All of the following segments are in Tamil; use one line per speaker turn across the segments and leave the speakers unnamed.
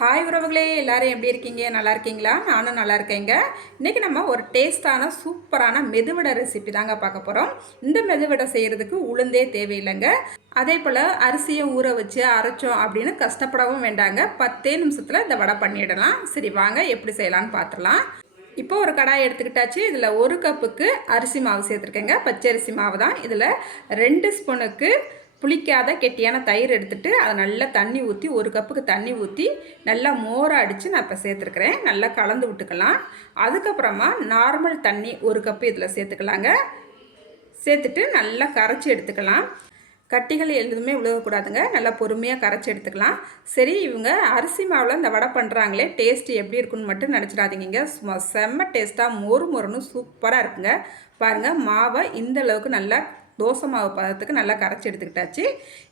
ஹாய் உறவுகளே எல்லாரும் எப்படி இருக்கீங்க நல்லா இருக்கீங்களா நானும் நல்லா இருக்கேங்க இன்றைக்கி நம்ம ஒரு டேஸ்ட்டான சூப்பரான மெதுவடை ரெசிபி தாங்க பார்க்க போகிறோம் இந்த மெதுவடை செய்கிறதுக்கு உளுந்தே தேவையில்லைங்க அதே போல் அரிசியை ஊற வச்சு அரைச்சோம் அப்படின்னு கஷ்டப்படவும் வேண்டாங்க பத்தே நிமிஷத்தில் இந்த வடை பண்ணிடலாம் சரி வாங்க எப்படி செய்யலான்னு பார்த்துடலாம் இப்போ ஒரு கடாய் எடுத்துக்கிட்டாச்சு இதில் ஒரு கப்புக்கு அரிசி மாவு சேர்த்துருக்கேங்க பச்சரிசி மாவு தான் இதில் ரெண்டு ஸ்பூனுக்கு புளிக்காத கெட்டியான தயிர் எடுத்துகிட்டு அதை நல்லா தண்ணி ஊற்றி ஒரு கப்புக்கு தண்ணி ஊற்றி நல்லா மோரை அடித்து நான் இப்போ சேர்த்துருக்குறேன் நல்லா கலந்து விட்டுக்கலாம் அதுக்கப்புறமா நார்மல் தண்ணி ஒரு கப்பு இதில் சேர்த்துக்கலாங்க சேர்த்துட்டு நல்லா கரைச்சி எடுத்துக்கலாம் கட்டிகள் எழுதுமே விழுகக்கூடாதுங்க நல்லா பொறுமையாக கரைச்சி எடுத்துக்கலாம் சரி இவங்க அரிசி மாவில் இந்த வடை பண்ணுறாங்களே டேஸ்ட் எப்படி இருக்குன்னு மட்டும் நினச்சிடாதீங்க செம்ம டேஸ்ட்டாக மொறு மொறுன்னு சூப்பராக இருக்குங்க பாருங்கள் மாவை இந்த அளவுக்கு நல்லா தோசை மாவு பதத்துக்கு நல்லா கரைச்சி எடுத்துக்கிட்டாச்சு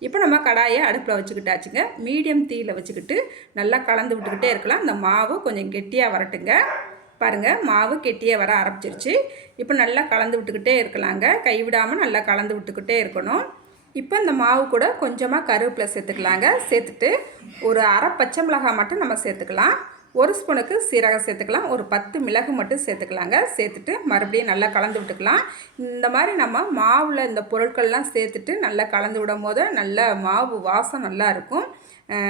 இப்போ நம்ம கடாயை அடுப்பில் வச்சுக்கிட்டாச்சுங்க மீடியம் தீயில் வச்சுக்கிட்டு நல்லா கலந்து விட்டுக்கிட்டே இருக்கலாம் இந்த மாவு கொஞ்சம் கெட்டியாக வரட்டுங்க பாருங்கள் மாவு கெட்டியே வர ஆரம்பிச்சிருச்சு இப்போ நல்லா கலந்து விட்டுக்கிட்டே இருக்கலாங்க கைவிடாமல் நல்லா கலந்து விட்டுக்கிட்டே இருக்கணும் இப்போ இந்த மாவு கூட கொஞ்சமாக கருவேப்பிலை சேர்த்துக்கலாங்க சேர்த்துட்டு ஒரு அரை பச்சை மிளகாய் மட்டும் நம்ம சேர்த்துக்கலாம் ஒரு ஸ்பூனுக்கு சீரகம் சேர்த்துக்கலாம் ஒரு பத்து மிளகு மட்டும் சேர்த்துக்கலாங்க சேர்த்துட்டு மறுபடியும் நல்லா கலந்து விட்டுக்கலாம் இந்த மாதிரி நம்ம மாவில் இந்த பொருட்கள்லாம் சேர்த்துட்டு நல்லா கலந்து விடும் போது நல்ல மாவு வாசம் நல்லா இருக்கும்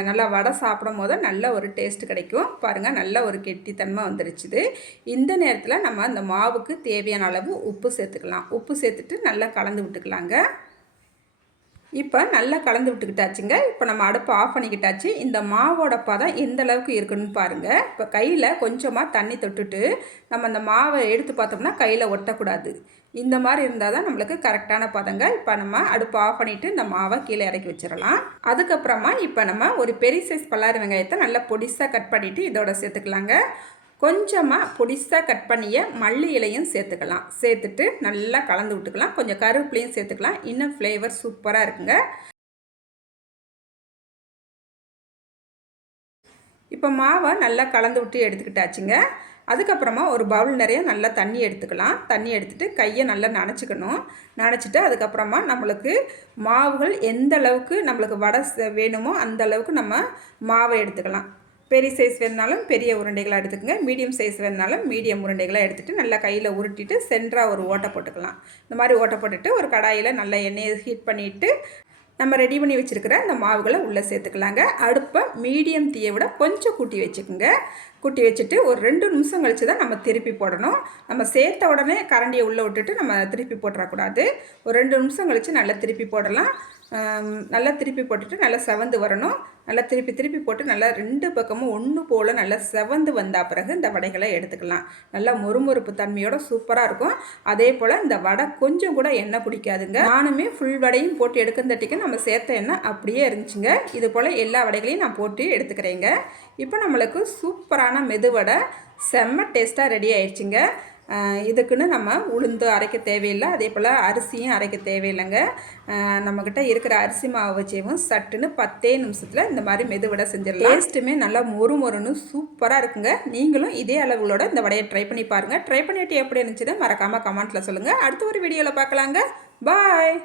நல்லா வடை சாப்பிடும் போது நல்ல ஒரு டேஸ்ட் கிடைக்கும் பாருங்கள் நல்ல ஒரு கெட்டித்தன்மை வந்துருச்சுது இந்த நேரத்தில் நம்ம அந்த மாவுக்கு தேவையான அளவு உப்பு சேர்த்துக்கலாம் உப்பு சேர்த்துட்டு நல்லா கலந்து விட்டுக்கலாங்க இப்போ நல்லா கலந்து விட்டுக்கிட்டாச்சுங்க இப்போ நம்ம அடுப்பு ஆஃப் பண்ணிக்கிட்டாச்சு இந்த மாவோட பதம் எந்த அளவுக்கு இருக்குன்னு பாருங்கள் இப்போ கையில் கொஞ்சமாக தண்ணி தொட்டுட்டு நம்ம அந்த மாவை எடுத்து பார்த்தோம்னா கையில் ஒட்டக்கூடாது இந்த மாதிரி இருந்தால் தான் நம்மளுக்கு கரெக்டான பதங்க இப்போ நம்ம அடுப்பு ஆஃப் பண்ணிவிட்டு இந்த மாவை கீழே இறக்கி வச்சிடலாம் அதுக்கப்புறமா இப்போ நம்ம ஒரு பெரிய சைஸ் பல்லாரி வெங்காயத்தை நல்லா பொடிசாக கட் பண்ணிவிட்டு இதோட சேர்த்துக்கலாங்க கொஞ்சமாக பொடிசாக கட் பண்ணிய மல்லி இலையும் சேர்த்துக்கலாம் சேர்த்துட்டு நல்லா கலந்து விட்டுக்கலாம் கொஞ்சம் கருவேப்பிலையும் சேர்த்துக்கலாம் இன்னும் ஃப்ளேவர் சூப்பராக இருக்குங்க இப்போ மாவை நல்லா கலந்து விட்டு எடுத்துக்கிட்டாச்சுங்க அதுக்கப்புறமா ஒரு பவுல் நிறைய நல்லா தண்ணி எடுத்துக்கலாம் தண்ணி எடுத்துகிட்டு கையை நல்லா நனச்சிக்கணும் நனச்சிட்டு அதுக்கப்புறமா நம்மளுக்கு மாவுகள் எந்த அளவுக்கு நம்மளுக்கு வடை வேணுமோ அந்த அளவுக்கு நம்ம மாவை எடுத்துக்கலாம் பெரிய சைஸ் வேணுனாலும் பெரிய உருண்டைகளாக எடுத்துக்கோங்க மீடியம் சைஸ் வேணுனாலும் மீடியம் உருண்டைகளாக எடுத்துகிட்டு நல்லா கையில் உருட்டிட்டு சென்டராக ஒரு ஓட்டை போட்டுக்கலாம் இந்த மாதிரி ஓட்டை போட்டுட்டு ஒரு கடாயில் நல்லா எண்ணெயை ஹீட் பண்ணிவிட்டு நம்ம ரெடி பண்ணி வச்சுருக்கிற அந்த மாவுகளை உள்ளே சேர்த்துக்கலாங்க அடுப்பை மீடியம் தீயை விட கொஞ்சம் கூட்டி வச்சுக்கோங்க கூட்டி வச்சுட்டு ஒரு ரெண்டு நிமிஷம் கழித்து தான் நம்ம திருப்பி போடணும் நம்ம சேர்த்த உடனே கரண்டியை உள்ளே விட்டுட்டு நம்ம திருப்பி போட்டுறக்கூடாது ஒரு ரெண்டு நிமிஷம் கழித்து நல்லா திருப்பி போடலாம் நல்லா திருப்பி போட்டுட்டு நல்லா செவந்து வரணும் நல்லா திருப்பி திருப்பி போட்டு நல்லா ரெண்டு பக்கமும் ஒன்று போல் நல்லா செவந்து வந்தா பிறகு இந்த வடைகளை எடுத்துக்கலாம் நல்லா முறுமுறுப்பு தன்மையோட சூப்பராக இருக்கும் அதே போல் இந்த வடை கொஞ்சம் கூட எண்ணெய் குடிக்காதுங்க நானுமே ஃபுல் வடையும் போட்டு எடுக்கிறதட்டிக்கு நம்ம சேர்த்த எண்ணெய் அப்படியே இருந்துச்சுங்க இது போல் எல்லா வடைகளையும் நான் போட்டு எடுத்துக்கிறேங்க இப்போ நம்மளுக்கு சூப்பரான மெதுவடை செம்ம டேஸ்ட்டாக ரெடி ஆயிடுச்சுங்க இதுக்குன்னு நம்ம உளுந்து அரைக்க தேவையில்லை அதே போல் அரிசியும் அரைக்க தேவையில்லைங்க நம்மக்கிட்ட இருக்கிற அரிசி மாவு வச்சேவும் சட்டுன்னு பத்தே நிமிஷத்தில் இந்த மாதிரி மெதுவடை செஞ்சிடலாம் டேஸ்ட்டுமே நல்லா மொறு மொறுன்னு சூப்பராக இருக்குங்க நீங்களும் இதே அளவுகளோட இந்த வடையை ட்ரை பண்ணி பாருங்கள் ட்ரை பண்ணிவிட்டு எப்படி இருந்துச்சுன்னு மறக்காமல் கமெண்ட்டில் சொல்லுங்கள் அடுத்த ஒரு வீடியோவில் பார்க்கலாங்க பாய்